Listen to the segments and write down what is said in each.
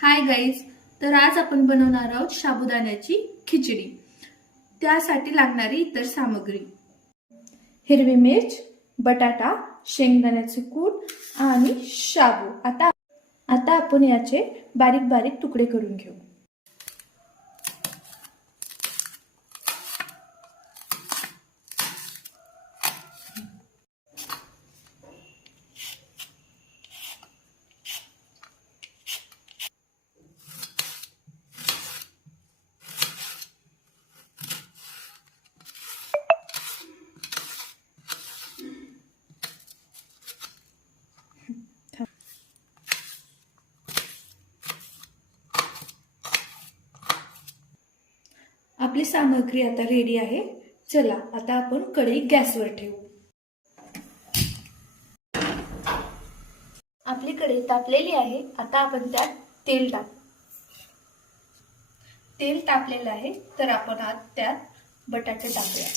Hi guys, तर आज आपण बनवणार आहोत साबुदाण्याची खिचडी। त्यासाठी लागणारी इतर सामग्री: हिरवी मिर्च, बटाटा, शेंगदाण्याचे कूट आणि शाबू। आता आपण याचे बारीक बारीक तुकडे करून घेऊ। आपली सामग्री आता रेडी आहे। चला आता आपण कढई गॅसवर ठेवू। आपली कढई तापलेली आहे। आता आपण त्यात तेल टाकू। तेल तापलेलं आहे तर आपण आता त्यात बटाटे टाकूया।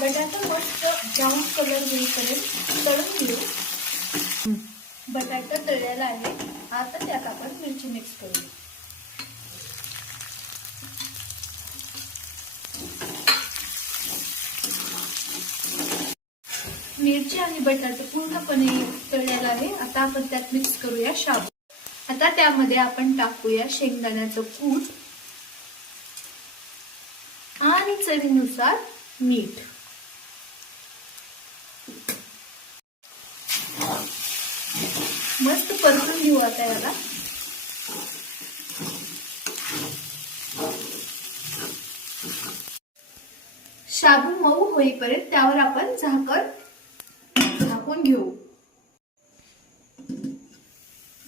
बटाटा मस्त ब्राऊन कलर होईपर्यंत तळून घेऊ। बटाटा तळलेला आहे। आता त्यात आपण मिरची मिक्स करू। मिरची आणि बटाटा पूर्णपणे तळलेला आहे। आता आपण त्यात मिक्स करूया शाबू। आता त्यामध्ये आपण टाकूया शेंगदाण्याचं कूट आणि चवीनुसार मीठ। मस्त परतून घेऊ आता याला। शाबू मऊ होईपर्यंत त्यावर आपण झाकून घेऊ।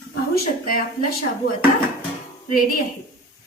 पाहू शकताय आपला शाबू आता रेडी आहे।